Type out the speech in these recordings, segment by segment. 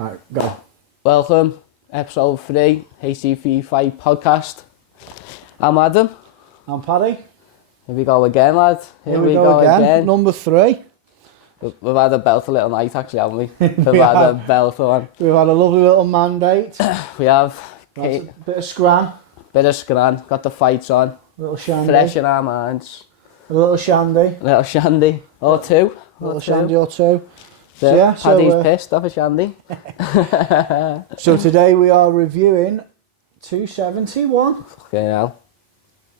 Alright, go. Welcome, episode 3, HTV Fight Podcast. I'm Adam. I'm Paddy. Here we go again, lad. Here we go again. Number 3. We've had a belt a little night, actually, haven't we? We've We had have. a belt on. We've had a lovely little mandate. We have. That's a bit of scran. Bit of scran. Got the fights on. A little shandy. Fresh in our minds. A little shandy. A little shandy. Or two. A little shandy or two. So, yeah, Paddy's pissed off a shandy. So today we are reviewing 271. Fucking hell.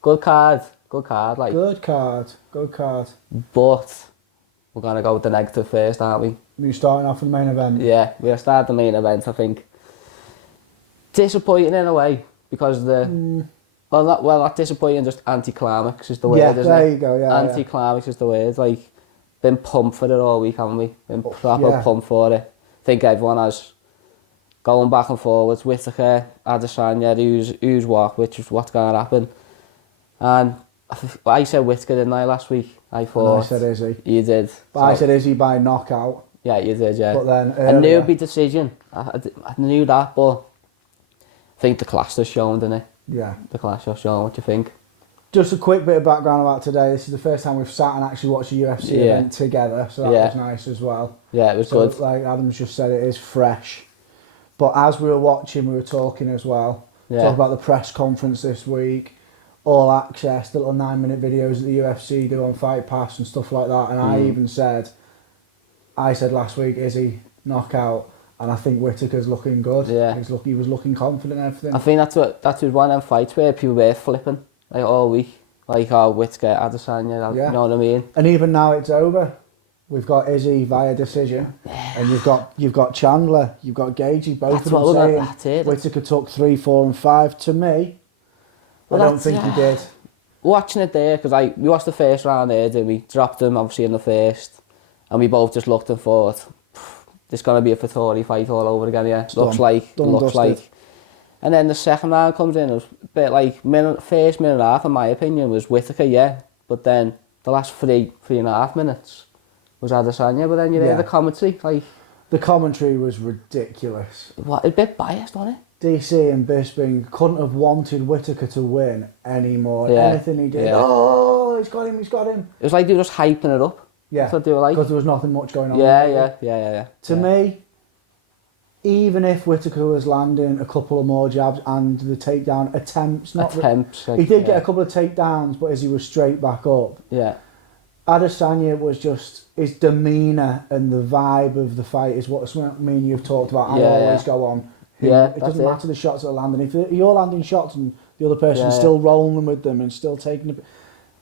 Good card. Good card, like. Good card. Good card. But we're going to go with the negative first, aren't we? You're starting off with the main event. Yeah, we'll start the main event, I think. Disappointing in a way, because not disappointing, just anticlimax is the word, Yeah, isn't there it? you go, yeah. Anticlimax is the word, like, been pumped for it all week, haven't we? Been proper pumped for it. I think everyone has. Going back and forwards, Whittaker, Adesanya, who's what, which is what's going to happen. And I said Whittaker, didn't I, last week? I thought. And I said Izzy. You did. But I said Izzy by knockout. Yeah, you did, yeah. But then I knew it'd be decision. I knew that, but I think the class has shown, didn't it? Yeah. The class has shown. What do you think? Just a quick bit of background about today. This is the first time we've sat and actually watched a UFC event together, so that was nice as well. Yeah, it was good. Like Adam's just said, it is fresh. But as we were watching, we were talking as well. Yeah. Talk about the press conference this week, all access, the little 9-minute videos that the UFC do on Fight Pass and stuff like that. And I even said, last week, Izzy knockout, and I think Whittaker's looking good. Yeah. He was looking confident and everything. I think that was one of them fights where people were flipping like all week, like Whittaker, Adesanya. You know what I mean? And even now it's over. We've got Izzy via decision, and you've got Chandler, you've got Gagey, both of them saying that's it. Whittaker took 3, 4 and 5. To me, I don't think he did. Watching it there, because we watched the first round there, didn't we? Dropped him obviously in the first, and we both just looked and thought, there's going to be a Fattori fight all over again, yeah. Looks like. And then the second round comes in, it was a bit like, first minute and a half, in my opinion, was Whittaker, yeah. But then the last 3.5 minutes was Adesanya, but then you hear the commentary, like... The commentary was ridiculous. What, a bit biased, wasn't it? DC and Bisping couldn't have wanted Whittaker to win anymore. Yeah. Anything he did, he's got him. It was like they were just hyping it up. Yeah, that's what they were like. Because there was nothing much going on. Yeah. To me, even if Whittaker was landing a couple of more jabs and the takedown attempts... He did get a couple of takedowns, but as he was straight back up. Yeah. Adesanya was just... His demeanour and the vibe of the fight is what me and you've talked about. I always go on. It doesn't matter the shots that are landing. If you're landing shots and the other person's still rolling with them and still taking...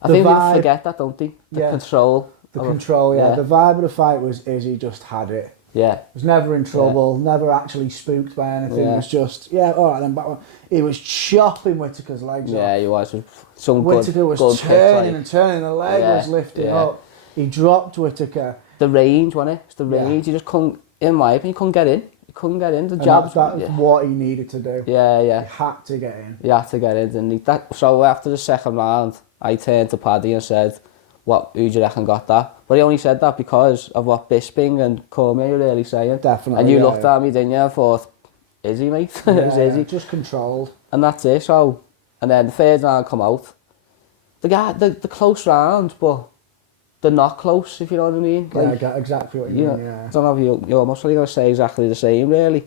I think we forget that, don't they? The control. The control. The vibe of the fight was Izzy just had it. Yeah. He was never in trouble, never actually spooked by anything. It was just, all right, then back on. He was chopping Whittaker's legs off. Yeah, he was. Whittaker was turning and turning, the leg was lifting up. He dropped Whittaker. The range, wasn't it? It's the range. He just couldn't, in my opinion, he couldn't get in. He couldn't get in. The jabs. That's what he needed to do. Yeah. He had to get in. He had to get in, didn't he? So after the second round, I turned to Paddy and said, who do you reckon got that? But he only said that because of what Bisping and Cormier were really saying. Definitely. And you looked at me, didn't you, and thought, is he, mate? It was Izzy. Just controlled. And that's it, so... And then the third round come out. The close rounds, but they're not close, if you know what I mean. Like, I get exactly what you mean, I don't know if you're almost going to say exactly the same, really.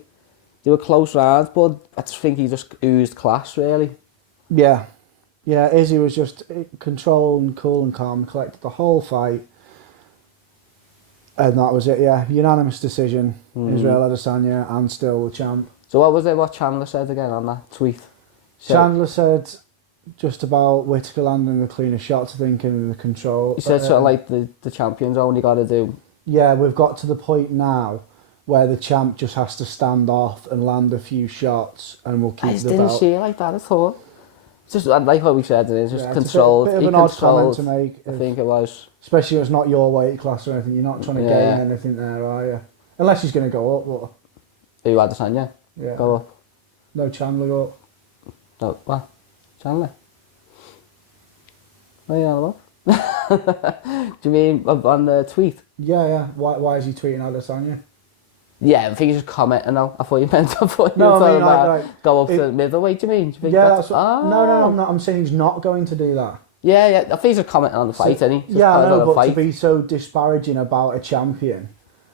They were close rounds, but I just think he just oozed class, really. Yeah. Yeah, Izzy was just controlled and cool and calm, collected the whole fight. And that was it, yeah. Unanimous decision. Israel Adesanya and still the champ. So what Chandler said again on that tweet? Chandler said just about Whittaker landing the cleaner shots, I think, and the control. He said sort of like the champions only got to do... Yeah, we've got to the point now where the champ just has to stand off and land a few shots and we'll keep the belt. I just didn't see it like that at all. Just like what we said, it's just controlled. It's a bit of an odd comment to make. I think it was. Especially if it's not your weight class or anything. You're not trying to gain anything there, are you? Unless he's going to go up. But... Who, Adesanya? Yeah. Go up. No, Chandler go up. No, what? Chandler? What are you on about? Do you mean on the tweet? Yeah. Why is he tweeting Adesanya? Yeah, I think he's just commenting now. I thought you meant No, I mean, like, go up to middleweight, do you mean? Do you think that's what, no, I'm not. I'm saying he's not going to do that. Yeah, I think he's just commenting on the fight, isn't he? Yeah, I know, but to be so disparaging about a champion,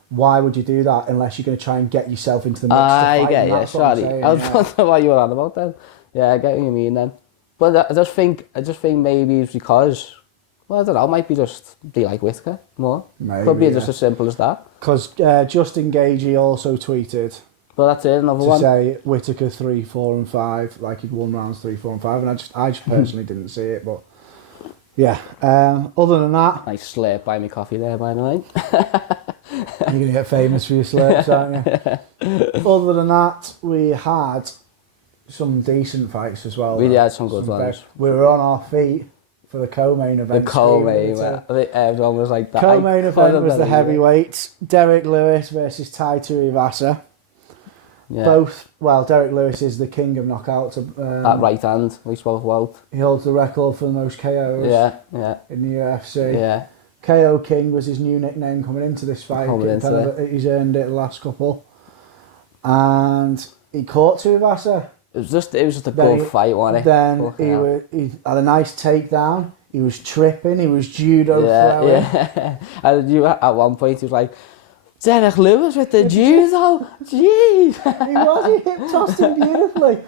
why would you do that unless you're going to try and get yourself into the mix to fight? I get you, sorry. I was wondering what you were on about then. Yeah, I get what you mean then. But I just think maybe it's because, well, I don't know, it might be just they like Whittaker more. Maybe, could be just as simple as that. Because Justin Gagey also tweeted. But that's it, another one. To say Whittaker 3, 4 and 5, like he'd won rounds 3, 4 and 5, and I just personally didn't see it, but yeah. Other than that... Nice slurp by me coffee there, by the way. You're going to get famous for your slurps, aren't you? Other than that, we had some decent fights as well. We had some good ones. We were on our feet for the co-main event. The co-main, I think everyone was like that. Co-main event was the heavyweights. Derek Lewis versus Tai Tuivasa. Yeah. Derek Lewis is the king of knockouts. At right hand, we spoke about. He holds the record for the most KOs. In the UFC. Yeah. KO King was his new nickname coming into this fight. He's earned it the last couple. And he caught Tuivasa. It was just a good fight, wasn't it? Then he had a nice takedown. He was tripping. He was judo throwing. Yeah. And at one point he was like, Derek Lewis with the judo. Jeez. He hip tossed him beautifully.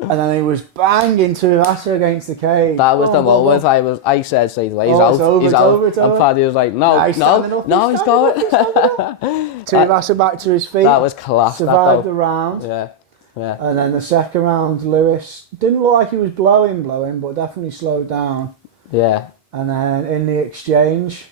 And then he was banging Tuivasa against the cage. That was the moment I said straight away, he's out. He's out. And Paddy was like, no, he's got it. Tuivasa back to his feet. That was class. Survived the round. Yeah. And then the second round, Lewis didn't look like he was blowing, but definitely slowed down. Yeah. And then in the exchange,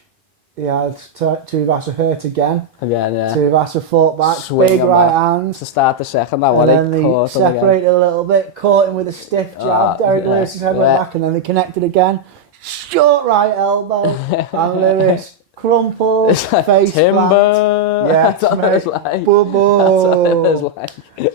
he had Tuivasa hurt again. Again, yeah. Tuivasa fought back, big right hands. To start the second, and then they separated a little bit, caught him with a stiff jab. Derek Lewis's head went back, and then they connected again. Short right elbow, and Lewis crumpled, face timber. That's what it was like. Boo-boo.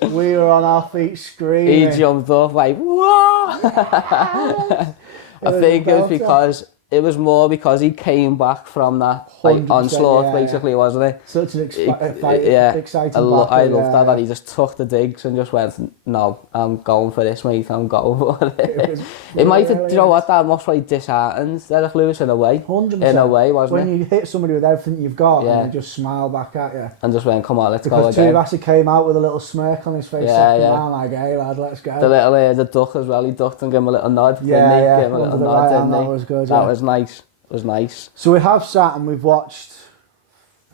We were on our feet screaming. He jumped off like, what? I think it was because... It was more because he came back from that onslaught, basically, wasn't it? Such an exciting I loved that he just took the digs and just went, no, I'm going for this, mate, I'm going for it. It might have, you know what, that must have disheartened Derek Lewis in a way. 100%. In a way, wasn't it? When you hit somebody with everything you've got and they just smile back at you. And just went, come on, let's go again. Because Tuivasa came out with a little smirk on his face, round, like, hey lad, let's go. The little the duck as well, he ducked and gave him a little nod. Gave him a little nod, didn't he? That was good, That was nice. It was nice. So we have sat and we've watched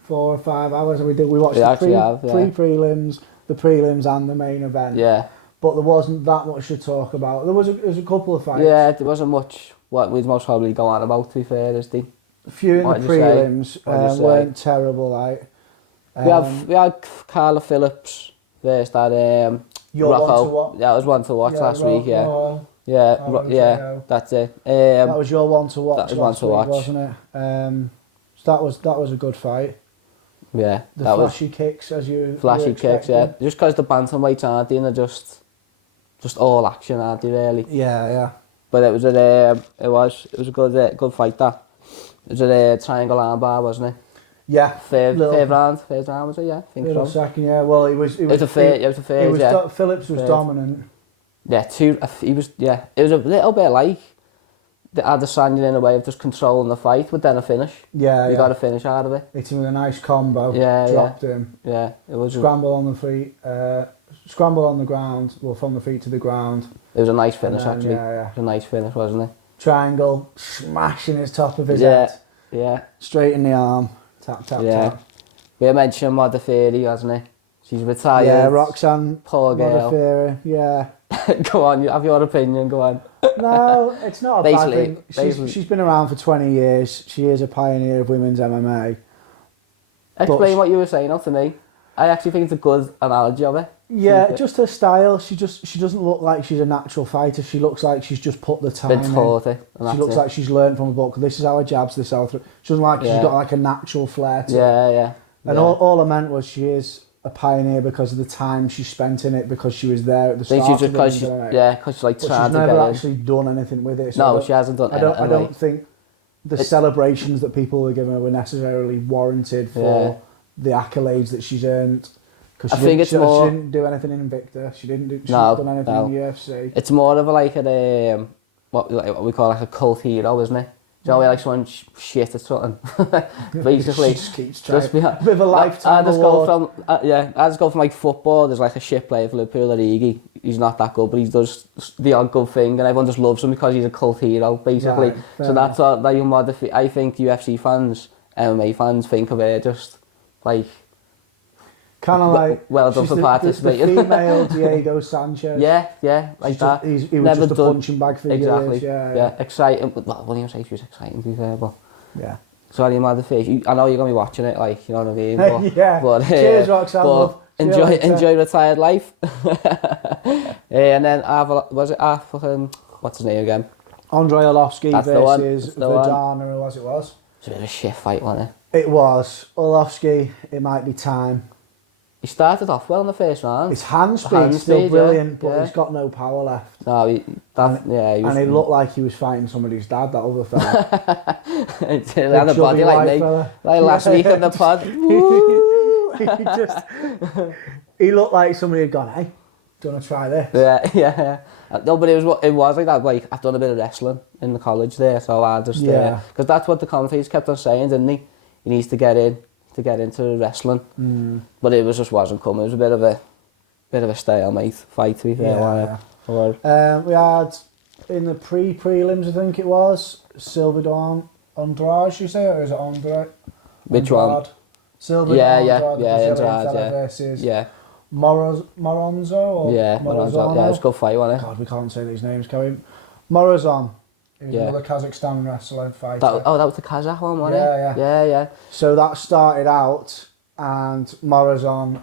4 or 5 hours. We watched the pre-prelims, the prelims and the main event. Yeah. But there wasn't that much to talk about. There was a couple of fights. Yeah, there wasn't much what we'd most probably go on about, to be fair, is the... A few in the prelims weren't terrible, like... we had Carla Phillips versus that Rocco. That was one to watch last week, that's it. That was your one to watch. That was one to watch, wasn't it? So that was a good fight. Yeah, the flashy kicks, as you flashy kicks, yeah. Just because the bantamweights aren't they, they're just all action, aren't they? Really. Yeah. But it was a good fight. That it was a triangle armbar, wasn't it? Yeah. Third round was it? Yeah, I think so. Second, yeah. Well, it was a third. Phillips was dominant. Yeah, he was. Yeah, it was a little bit like the Adesanya in a way of just controlling the fight, but then a finish. Yeah, you got a finish out of it. Hit him with a nice combo. Dropped him. Yeah, it was scramble on the feet. Scramble on the ground. Well, from the feet to the ground. It was a nice finish, actually. Yeah. It was a nice finish, wasn't it? Triangle, smashing his top of his head. Yeah. Straight in the arm. Tap. We mentioned Modafferi, hasn't it? She's retired. Yeah, Roxanne. Poor girl. Modafferi, yeah. Go on, you have your opinion, go on. No, it's not a bad thing. She's been around for 20 years. She is a pioneer of women's MMA. Explain what you were saying to me. I actually think it's a good analogy of it. Yeah, just her style. She doesn't look like she's a natural fighter. She looks like she's just put the time in. She looks like she's learned from a book. This is how I jabs, this how I throw. She doesn't like she's got like a natural flair to it. Yeah. And all I meant was she is a pioneer because of the time she spent in it, because she was there at the start. Because she's like trying to get in. She's never actually done anything with it. So she hasn't done anything. I don't think the celebrations that people were giving her were necessarily warranted for the accolades that she's earned. Because she didn't do anything in Invicta. She's not done anything in the UFC. It's more of what we call like a cult hero, isn't it? Do you know, like someone shit at something, basically. Just keeps trying. Bit of a lifetime I just go from like football. There's like a shit player for Liverpool, Origi. He's not that good, but he does the odd good thing, and everyone just loves him because he's a cult hero, basically. Right, so that's what I think UFC fans, MMA fans think of it just like. Kind of like well done for participating. The female Diego Sanchez. Yeah, like that. He was just a punching bag for exactly. years. Yeah, exciting. Well, I wouldn't even say she was exciting, to be fair, but yeah. Sorry, I'm mad at face. I know you're gonna be watching it, like, you know what I mean. But, yeah. But, cheers, Roxanne. Love. Enjoy retired life. And then what's his name again? Andrei Arlovski versus Verdana, who it was. It's a bit of a shit fight, wasn't it? It was. Arlovski, it might be time. He started off well in the first round. His hand speed's still brilliant, but he's got no power left. No, he looked like he was fighting somebody's dad, that other fella. He had a body like me, like last week in the pod. he looked like somebody had gone, hey, do you want to try this? Yeah. No, but it was like that. Like, I've done a bit of wrestling in the college there, so I just because that's what the commentators kept on saying, didn't he? He needs to get into wrestling, but it wasn't coming. It was a bit of a stalemate fight, to be fair. We had in the prelims, I think it was Silva Andrade. You say, or is it Andrade? Which one? Silva Andrade versus Moronzo or Moronzo. Yeah, it's a good fight, wasn't it? God, we can't say these names, can we? Moronzo. He was another Kazakhstan wrestler fighter. That was the Kazakh one, wasn't it? Yeah. So that started out, and Moronzo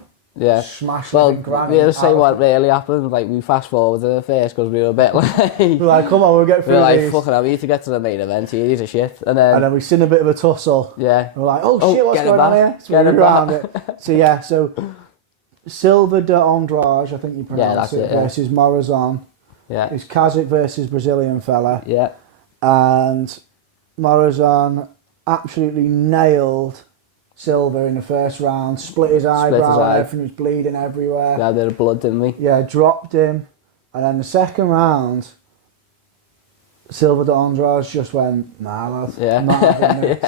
smashed the granny. We'll say what really happened. Like, we fast forward to the first because we were a bit like... we're like, come on, we'll get through these. Fucking hell, we need to get to the main event here. These are shit. And then we seen a bit of a tussle. Yeah. We're like, oh shit, what's going on here? So we around it. So Silva de Andrade, I think you pronounce it, versus Moronzo. Yeah. It's Kazakh versus Brazilian fella. Yeah. And Moronzo absolutely nailed Silva in the first round, split his eyebrow, everything was bleeding everywhere. Yeah, a bit of blood, didn't we? Yeah, dropped him. And then the second round, Silva de Andrade just went, nah, lad, I'm not having this.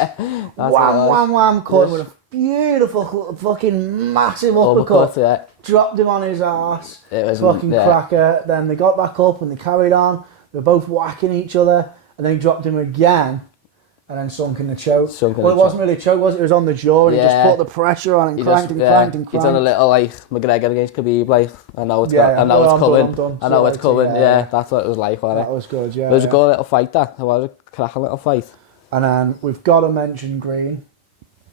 Wham, caught him with a beautiful fucking massive uppercut. Dropped him on his arse. It was fucking cracker. Then they got back up and they carried on. They were both whacking each other. And then he dropped him again. And then sunk in the choke. It wasn't really a choke, was it? It was on the jaw, and he just put the pressure on and cranked. He's done a little like McGregor against Khabib, like, I know it's coming. I know it's coming. Yeah, that's what it was like, wasn't it? That was good, yeah. It was a good little fight, that. It was a cracking little fight. And then we've got to mention Green.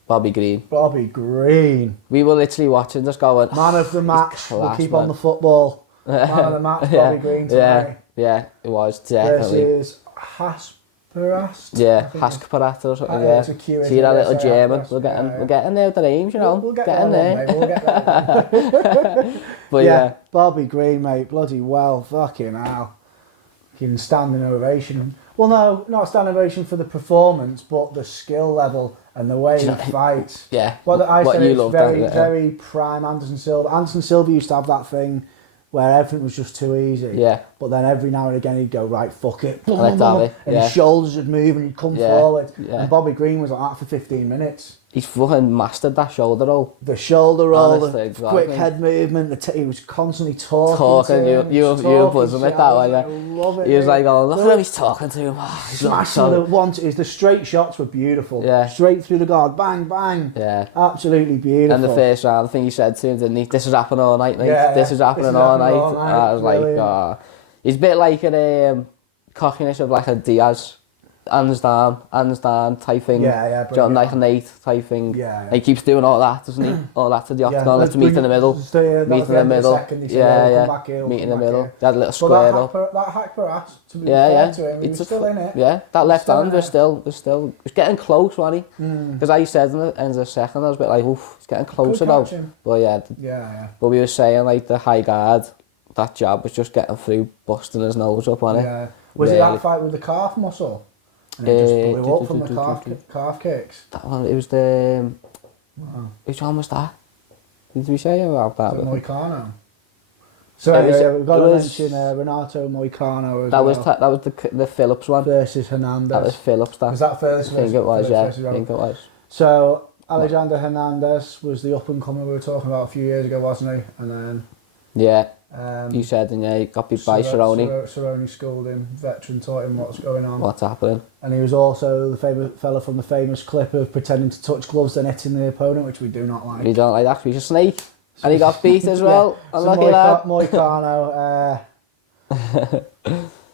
Bobby Green. We were literally watching, just going... Man of the match. We'll keep on the football. Man of the match, Bobby Green tonight. Yeah, it was, definitely. Versus Hasparast? Yeah, Haskparat or something, See that little German? We're getting there with the names, you know. We'll get there. We'll get there. But Bobby Green, mate, bloody well, fucking hell. You can stand an ovation. Well, no, not a standing ovation for the performance, but the skill level and the way he fights. Yeah. I said it's very prime Anderson Silva. Anderson Silva used to have that thing where everything was just too easy. Yeah. But then every now and again he'd go, right, fuck it. And his shoulders would move and he'd come forward. Yeah. And Bobby Green was like that for 15 minutes. He's fucking mastered that shoulder roll. The shoulder roll, the quick head movement, he was constantly talking to him. You were buzzing with that one, I love it. He was like, oh, look at him, he's talking to him. Smashing the straight shots were beautiful. Yeah. Straight through the guard, bang, bang. Yeah. Absolutely beautiful. And the first round, I think he said to him, didn't he, this is happening all night, mate. This is happening all night. I was like, he's a bit like a cockiness of like a Diaz. Hands down type thing. John like a Nate type thing. He keeps doing all that, doesn't he? All that to the octagon. Let's meet in the middle. Meet in the middle. Meet in the middle. They had a little square up. That Hackbarat, to be fair to him, he was still in it. Yeah, that left hand was getting close, wasn't he? Because I said in the end of the second, I was a bit like, oof, it's getting closer now. But But we were saying like the high guard, that jab was just getting through, busting his nose up, wasn't it? Yeah. Was it that fight with the calf muscle? And it just blew up from the calf kicks. That one, it was the Wow. Which one was that? Did we say about that? Moicano. So anyway, we've got to mention Renato Moicano as well. That was the Phillips one. Versus Hernandez. That was Phillips, that. Was that Phillips? I think it was, yeah. I think it was. So, Alexander Hernandez was the up-and-comer we were talking about a few years ago, wasn't he? And then... Yeah. You said, and yeah, he got beat by Cerrone. Cerrone schooled him, veteran taught him what's going on. What's happening. And he was also the famous fella from the famous clip of pretending to touch gloves and hitting the opponent, which we do not like. We don't like that, he's a snake. And he got beat as well. Yeah. Unlucky lad. Moicano,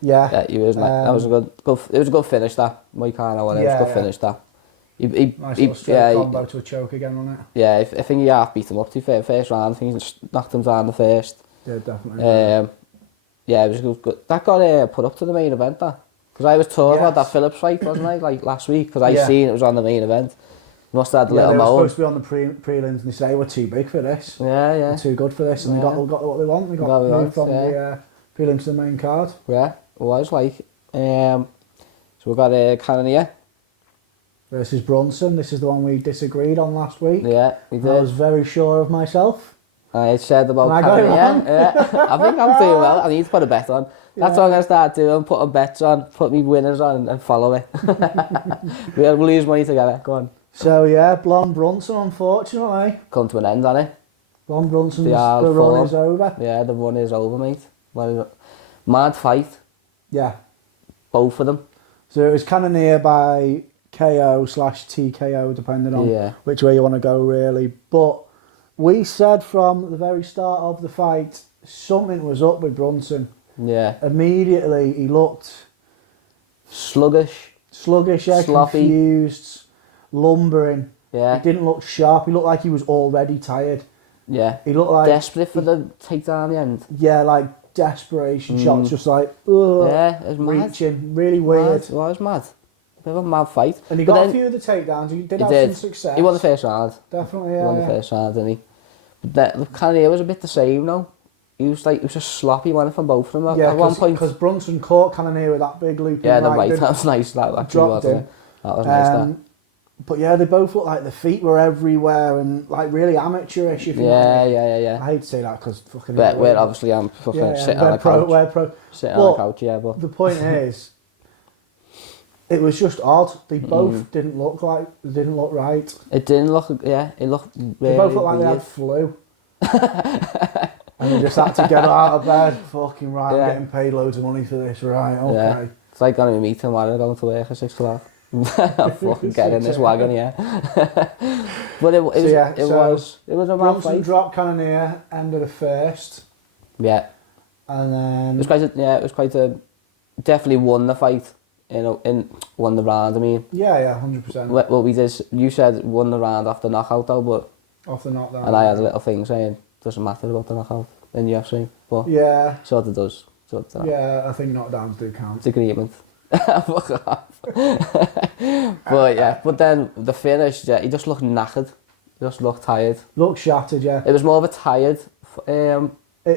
yeah. Yeah, he was that was a good, it was a good finish, that. Moicano, it was a good finish, that. Nice little straight combo to a choke again, wasn't it? Yeah, I think he half beat him up to the first round. I think he just knocked him down the first. Yeah, definitely. Yeah, it was good. That got put up to the main event, that. Because I was talking about that Phillips fight, wasn't I, like last week? Because I seen it was on the main event. Must have had a little moan. They were supposed to be on the prelims and they say, we're too big for this. Yeah. We're too good for this. And they got what they want. They got moved from the prelims to the main card. Yeah, it was like... so we've got Cannonier. Versus Brunson. This is the one we disagreed on last week. Yeah, we did. I was very sure of myself. I said about Cannonier. Yeah. I think I'm doing well. I need to put a bet on. That's what I'm going to start doing. Putting bets on, put me winners on and follow me. We'll lose money together. Go on. So yeah, Blonde Brunson, unfortunately. Come to an end, hasn't it? Blonde Brunson's the run is over. Yeah, the run is over, mate. Mad fight. Yeah. Both of them. So it was Cannonier by KO/TKO, depending on which way you want to go, really. But we said from the very start of the fight, something was up with Brunson. Yeah. Immediately, he looked... Sluggish, yeah, sloppy. Confused, lumbering. Yeah. He didn't look sharp. He looked like he was already tired. Yeah. He looked like... Desperate for the takedown at the end. Yeah, like desperation shots, just like... Ugh, yeah, it was mad. Reaching, really weird. It was mad. A bit of a mad fight. And he got a few of the takedowns. He did have some success. He won the first round. Definitely, yeah. He won the first round, didn't he? But the Cannonier was a bit the same, though. He was just sloppy, one from both of them at one point. Because Brunson caught Cannonier with that big looping the right. That was nice. That actually wasn't it? That was nice. That. But yeah, they both looked like the feet were everywhere and like really amateurish. If you know what I mean. Yeah. I hate to say that because fucking. We're obviously fucking sitting on the couch. Sitting on the couch, yeah. But the point is, it was just odd. They both didn't look right. It didn't look. Yeah, it looked. Really they both looked like they had flu. And they just had to get out of bed. Fucking right, I'm getting paid loads of money for this, right? Okay. Yeah. It's like going to meet tomorrow, going to work at 6 o'clock. I'm fucking getting in this wagon, yeah. But it was a mad Brunson fight. dropped Cannonier, end of the first. Yeah. And then it was quite a definitely won the fight. Won the round. I mean. Yeah, 100%. What we did, you said won the round after knockout though, but. Off the knockdown. And I had a little thing saying doesn't matter about the knockout in UFC, but sort of does. Yeah, I think knockdowns do count. It's agreement. Fuck off. But then the finish, he just looked knackered. He just looked tired. Looked shattered, yeah. It was more of a tired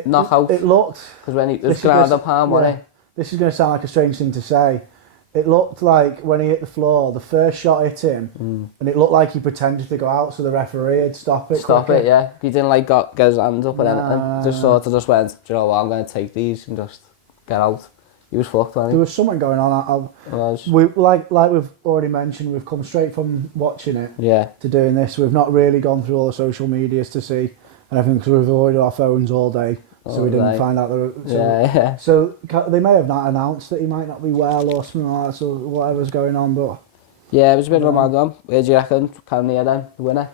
knockout. It looked... Because when it was ground and pound, wasn't it? This is going to sound like a strange thing to say. It looked like when he hit the floor, the first shot hit him, and it looked like he pretended to go out, so the referee would stop it. Yeah. He didn't get his hands up and anything. Just sort of went, do you know what, I'm going to take these and just get out. He was fucked, wasn't he? There was something going on. We like we've already mentioned, we've come straight from watching it to doing this. We've not really gone through all the social medias to see and everything because we've avoided our phones all day. So we didn't find out So they may have not announced that he might not be well or something like that, so whatever's going on, but... Yeah, it was a bit of a mad one. Where do you reckon? Cannonier then, the winner?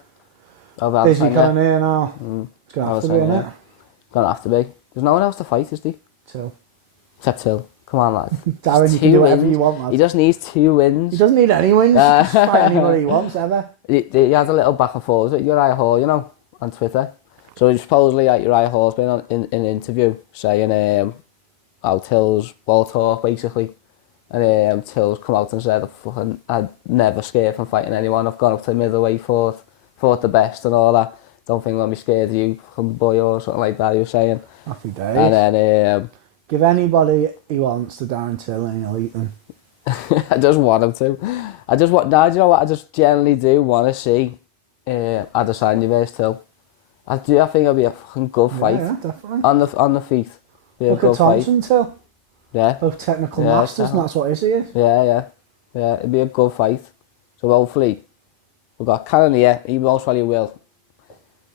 Is he Cannonier now? It's going to have to be, isn't it? Going to have to be. There's no one else to fight, is there? Till. Except Till. Come on, lad. Darren, you can do whatever you want, lad. He just needs 2 wins. He doesn't need any wins. He can fight anybody he wants, ever. He had a little back and forth with Uriah Hall, on Twitter. So supposedly Uriah Hall's been in an interview saying how Till's ball talk basically, and Till's come out and said I'd never scared from fighting anyone. I've gone up to the middleweight, fought the best and all that. Don't think I'll be scared of you, fucking boy, or something like that. He was saying. Happy days. And then give anybody he wants to Darren Till and he'll eat them. I just want him to. Do you know what? I just generally do want to see Adesanya versus Till. I think it'll be a fucking good fight. Yeah, definitely. On the feet. Be a Look good at Thompson, fight. Till. Yeah. Both technical masters, and that's what he is. Yeah, it'll be a good fight. So hopefully, we've got Cannonier. He most probably will.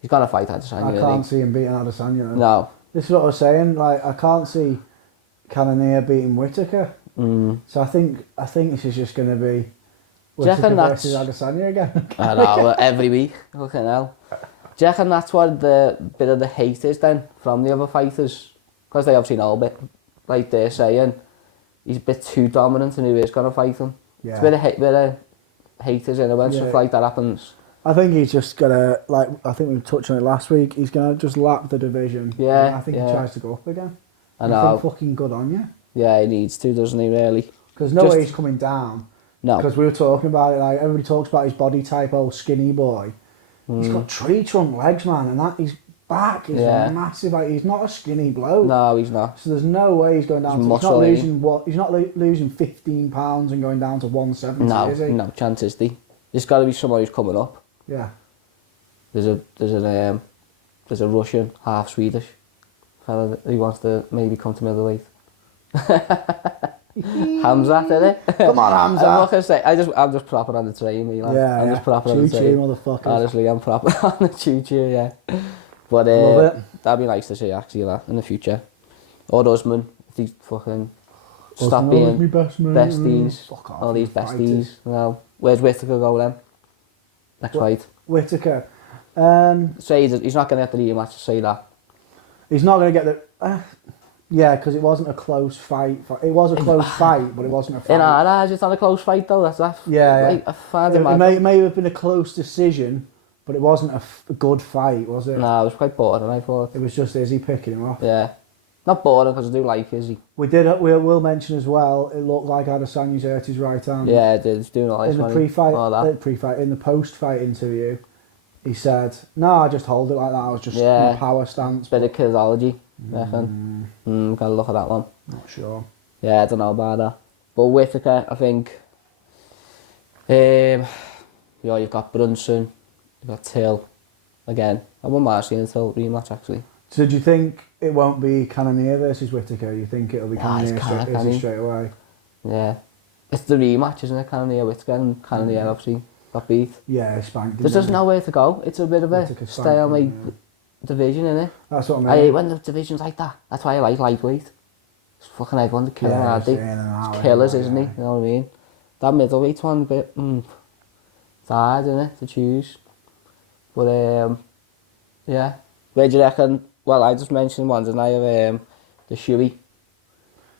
He's gonna fight Adesanya. I can't see him beating Adesanya. No. This is what I was saying. Like, I can't see Cannonier beating Whittaker. So I think this is just going to be Whittaker versus Adesanya again. I know, every week. Fucking hell. Do you reckon that's what the bit of the hate is then from the other fighters? Because they obviously know a bit, like they're saying, he's a bit too dominant and who is going to fight him. Yeah. It's a bit of haters in it when stuff like that happens. I think he's just going to, like, I think we touched on it last week, he's going to just lap the division. Yeah. I think he tries to go up again. I know. I think fucking good on you. Yeah, he needs to, doesn't he, really? Because no way he's coming down. No. Because we were talking about it, like, everybody talks about his body type, old skinny boy. He's got tree trunk legs, man, and that his back is massive. Like, he's not a skinny bloke. No, he's not. So there's no way he's going down. He's not losing 15 pounds and going down to 170. Is he? No chance is there. There's got to be someone who's coming up. Yeah. There's a Russian, half Swedish fella who wants to maybe come to middleweight. Hamzat, innit? Come on, Hamzat. I'm not gonna say. I'm just proper on the train, me. Like. Yeah, I'm just proper on the train. Choo-choo, motherfuckers. Honestly, I'm proper on the choo-choo. Yeah. But love it. That'd be nice to see actually that in the future. Or Usman, if he's fucking stop Usman being besties. Fuck off, All these besties. fighters. No. Where's Whittaker go then? Next fight. Whittaker. Say he's not going to get the rematch. Say that. He's not going to get the. Yeah, because it wasn't a close fight. It was a close fight, but it wasn't a fight. In our eyes, it's not a close fight though. That's that. Yeah, like, yeah. I find it may have been a close decision, but it wasn't a good fight, was it? No, it was quite boring. I thought it was just Izzy picking him off. Yeah, not boring because I do like Izzy. We will mention as well. It looked like Adesanya's hurt his right hand. Yeah, it did. It's doing all this in the in the post-fight interview. He said, "No, I just hold it like that. I was just in a power stance." Bit of kidology, I reckon. Gotta look at that one. Not sure. Yeah, I don't know about that. But Whittaker, I think. You've got Brunson, you've got Till. Again, I wouldn't mind seeing a Till rematch actually. So do you think it won't be Cannonier versus Whittaker? You think it'll be Cannonier straight away? Yeah. It's the rematch, isn't it? Cannonier, Whittaker, and Cannonier obviously got beat. Yeah, spanked. There's just nowhere to go. It's a bit of a stalemate division, innit? That's what I mean. I hate when the division's like that. That's why I like lightweight. It's fucking everyone to kill him, aren't they? It's killers, isn't he? You know what I mean? That middleweight one, a bit, it's hard, isn't it, to choose. But, yeah. Where do you reckon? Well, I just mentioned one, didn't I, of the Shuey.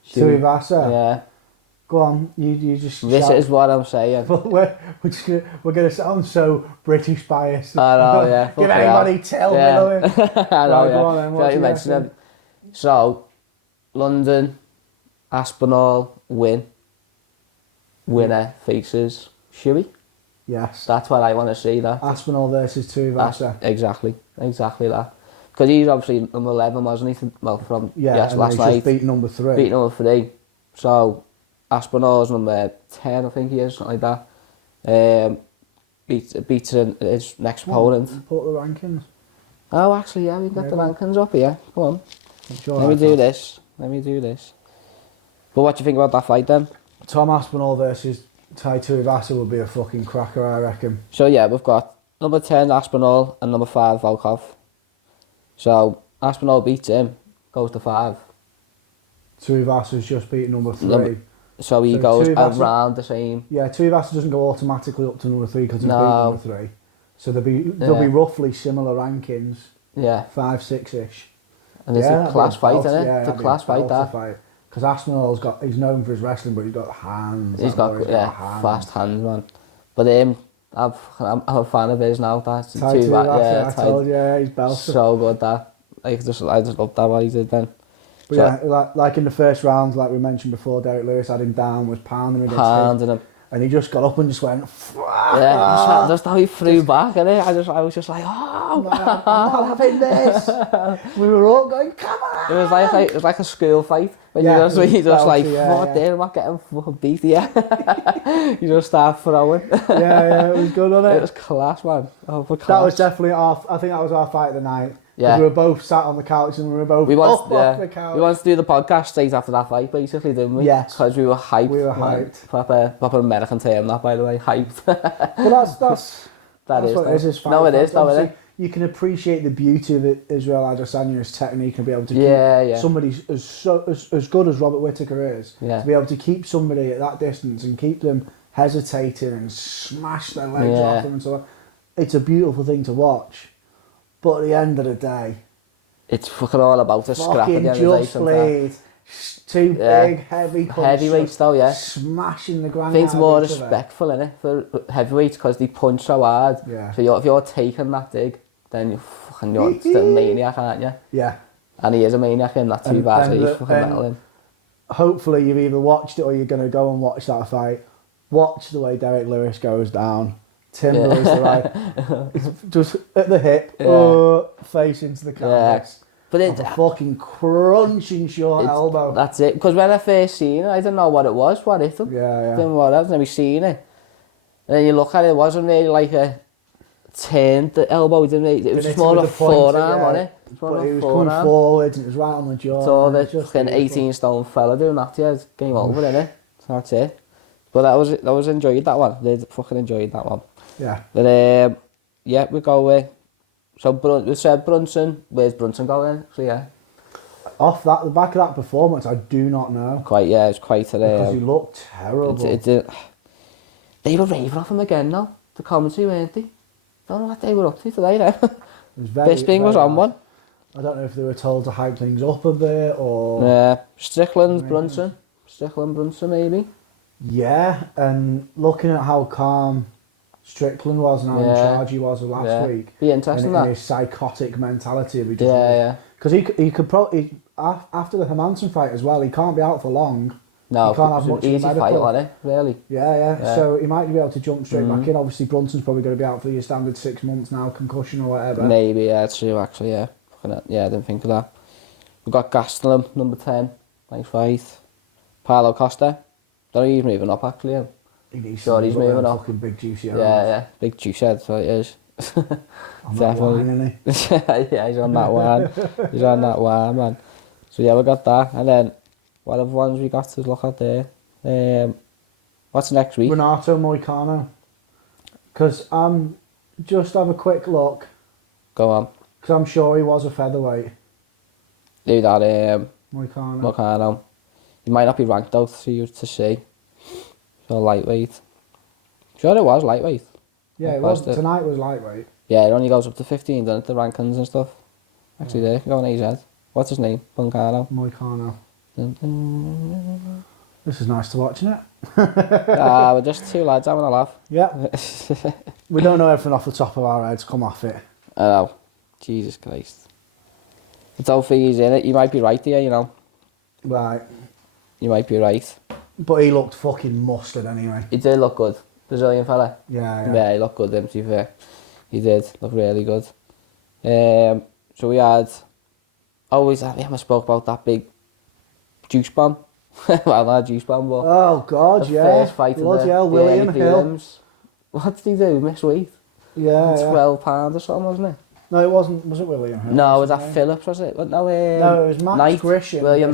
Tuivasa? Yeah. Go on, you just This is what I'm saying. We're gonna sound so British biased. I know, yeah. Give anybody Till, yeah. you know. I know, Go on then, what you mentioned them. So, London, Aspinall, winner faces Shuey. Yes. That's what I want to see, that. Aspinall versus Tuivasa. Exactly that. Because he's obviously number 11, wasn't he? Well, from last night. Just beat number 3. Beat number 3. So, Aspinall's number 10, I think he is, something like that. Beats his next opponent. Put the rankings. Oh, actually, yeah, we've got the rankings up here. Come on. Let me do this. But what do you think about that fight then? Tom Aspinall versus Tai Tuivasa would be a fucking cracker, I reckon. So yeah, we've got number 10 Aspinall and number 5 Volkov. So Aspinall beats him, goes to 5. Tuivasa's just beat number 3. So he goes around the same. Yeah, Tuivasa doesn't go automatically up to number 3 because he's beat number 3. So there'll be roughly similar rankings. Yeah. 5-6-ish. And it's a class fight, isn't it? It's a class fight, that. Because Aspinall's he's known for his wrestling, but he's got hands. He's got fast hands, man. But I'm a fan of his now. That's I told you, he's belted. So good, that. I just loved that what he did then. But so, like in the first round, like we mentioned before, Derek Lewis had him down, was pounding him. and he just got up and just went, yeah, just how he threw back, and I was just like, oh, man, I'm not having this. We were all going, come on. It was like a school fight when you just like, what day am I getting fucking beat? Yeah, you just start throwing. Yeah, it was good, wasn't it? It was class, man. Oh, class. That was definitely I think that was our fight of the night. Yeah, we were both sat on the couch and we were both off the couch. We wanted to do the podcast straight after that fight, basically, didn't we? Yes. Because we were hyped. We were hyped. Proper American term, that, by the way, hyped. Well, that's what it is. No, it is, though, isn't it? You can appreciate the beauty of it, Israel Adesanya's technique and be able to keep somebody as good as Robert Whittaker is, to be able to keep somebody at that distance and keep them hesitating and smash their legs off them and so on. It's a beautiful thing to watch. But at the end of the day, it's fucking all about the scrap at the end of the day. Just laid two big heavy punches. Heavyweights though, yeah. Smashing the ground. I think it's more respectful, innit, for heavyweights because they punch so hard. Yeah. So if you're taking that dig, then you're still a maniac, aren't you? Yeah. And he is a maniac in that too bad, so he's fucking metal. Hopefully you've either watched it or you're going to go and watch that fight. Watch the way Derek Lewis goes down. Timber is the right, just at the hip, face into the canvas. Yeah. But it's a fucking crunching short elbow. That's it. Because when I first seen it, I didn't know what it was, what hit him. Yeah. Didn't know what else, never seen it. And then you look at it, it wasn't really like a turned the elbow, it was just more of a forearm, wasn't it? But he was coming forward and it was right on the jaw. So the fucking 18-stone fella doing that, it's game over, innit? So that's it. But that was enjoyed, that one. They fucking enjoyed that one. Yeah. But we go with. So we said Brunson. Where's Brunson going? So yeah. Off that, the back of that performance, I do not know. It's quite. Because he looked terrible. They were raving off him again now. The commentary, weren't they? Don't know what they were up to today now. Bisping was on one. I don't know if they were told to hype things up a bit or. Yeah, Strickland, Brunson, maybe. Yeah, and looking at how calm Strickland was and how in charge he was last week. Be interesting, and his psychotic mentality of because he could probably after the Hermanson fight as well. He can't be out for long. No, he can't have much easy of a medical. fight, wasn't it? Really. Yeah. So he might be able to jump straight back in. Obviously, Brunson's probably going to be out for your standard 6 months now, concussion or whatever. Maybe, true. Actually, yeah. I didn't think of that. We've got Gastelum, number 10. Nice fight. Paulo Costa. Don't know he's moving up, actually. Yeah. He's moving up. Fucking big juicy head. Yeah. Big juicy head, so it is. On that wine, isn't he? Yeah, he's on that one. He's on that one, man. So yeah, we got that. And then, what other ones we got to look at there? What's next week? Renato Moicano. Because just have a quick look. Go on. Because I'm sure he was a featherweight. Do that, Moicano. He might not be ranked though for you to see. So lightweight. Sure it was lightweight. Yeah, it was. Tonight was lightweight. Yeah, it only goes up to 15, doesn't it? The rankings and stuff. Actually, there. Go on AZ. What's his name? Moicano. This is nice to watch, isn't it? We're just two lads having a laugh. Yeah. We don't know everything off the top of our heads. Come off it. I know. Jesus Christ. It's all figures in it. You might be right there, you know. Right. You might be right. But he looked fucking mustard anyway. He did look good. Brazilian fella. Yeah, he looked good, to be fair. He did look really good. So we had... we haven't spoke about that big juice bomb. Well, not a juice bomb, but... Oh, God, the first fight Bloody hell, William Hill. What did he do? Miss weight? Yeah, 12 pounds or something, wasn't it? No, it wasn't. Was it William Hill? No, was that Phillips, was it? No, it was Max Grisham. William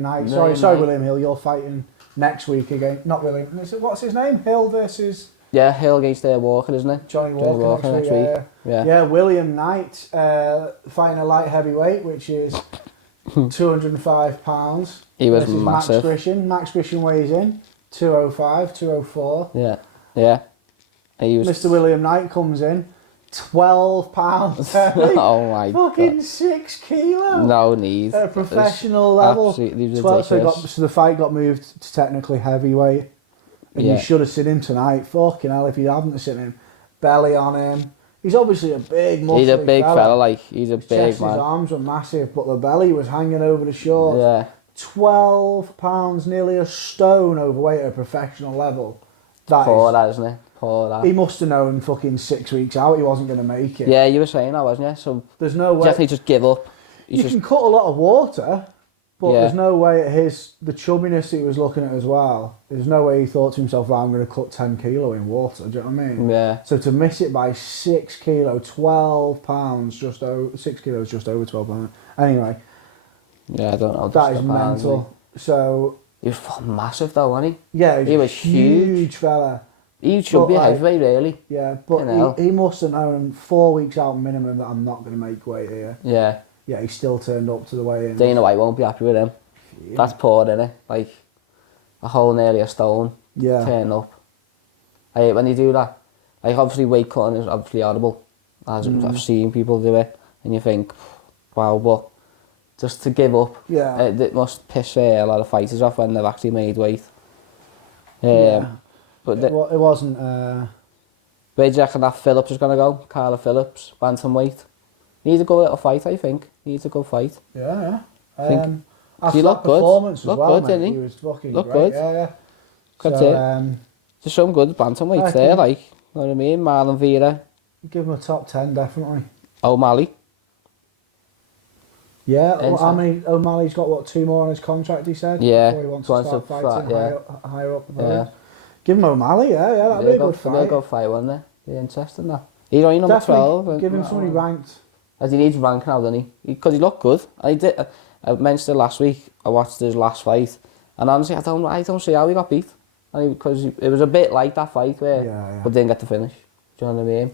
Knight. Sorry, William Hill. You're fighting next week again. Not William. What's his name? Hill versus... Yeah, Hill against Walker, isn't it? Johnny Walker next week. Yeah, William Knight fighting a light heavyweight, which is 205 pounds. He was massive. Max Grisham weighs in 205, 204. Yeah. He was... Mr. William Knight comes in 12 pounds heavy. Oh my fucking God. 6 kilos. No need. At a professional level. Absolutely ridiculous. So the fight got moved to technically heavyweight. And you should have seen him tonight. Fucking hell, if you haven't seen him. Belly on him. He's obviously a big muscly He's a big fella, he's a big man. His arms were massive, but the belly was hanging over the shorts. Yeah. 12 pounds, nearly a stone overweight at a professional level Poor that, isn't it? Poor that. He must have known fucking 6 weeks out he wasn't going to make it. Yeah, you were saying that, wasn't you? So there's no way. Definitely just give up. You can cut a lot of water, but yeah. there's no way at the chubbiness he was looking at as well, there's no way he thought to himself, right, I'm going to cut 10 kilo in water, do you know what I mean? Yeah. So to miss it by 6 kilo, 12 pounds, 6 kilos, just over 12 pounds. Anyway. Yeah, I don't know. That is mental. So... He was fucking massive though, wasn't he? Yeah, he was huge fella. He should be heavyweight, really. Yeah, but he must have known 4 weeks out minimum that I'm not going to make weight here. Yeah. Yeah, he still turned up to the weigh-in. Dana White won't be happy with him. Yeah. That's poor, innit? Like, a whole nearly a stone. Yeah. Turn up. I hate when you do that. Like, obviously weight cutting is obviously horrible. I've seen people do it, and you think, wow, but just to give up, it must piss a lot of fighters off when they've actually made weight. But it wasn't... Where do you reckon that Phillips is going to go? Carla Phillips, bantamweight. Needs a good little fight, I think. Needs a good fight. Yeah. After he looked good. Performance as looked well, good, mate. Didn't he? He was fucking looked great. Good. Yeah. That's it. There's some good bantamweights there, like, you know what I mean? Marlon Vera. Give him a top 10, definitely. O'Malley. Yeah, O'Malley's got, 2 more on his contract, he said? Yeah. Before he wants to start fighting higher up the road. Yeah. Give him O'Malley, that'd be a good fight. That'd be a good fight, wouldn't it? Be interesting, that. He's only number 12. Give him somebody ranked. As he needs rank now, doesn't he? Because he looked good. I mentioned it last week. I watched his last fight, and honestly, I don't see how he got beat. Because it was a bit like that fight where, but didn't get the finish. Do you know what I mean?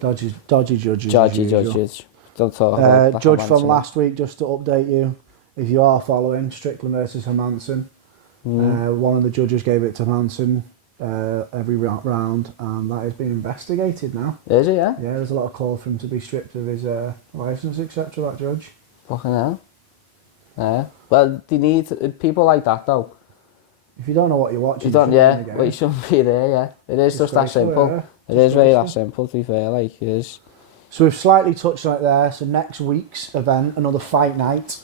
Dodgy judges. Dodgy judges. Don't talk about judge from last week, just to update you, if you are following Strickland versus Hermansson, one of the judges gave it to Hermansson every round, and that is being investigated now. Is it? Yeah. Yeah, there's a lot of call for him to be stripped of his licence, etc. That judge. Fucking hell. Yeah. Well, they need people like that though. If you don't know what you're watching, well, you shouldn't be there. Yeah, it is just that simple. Yeah. It is really that simple. To be fair, like it is. So we've slightly touched on it there. So next week's event, another fight night.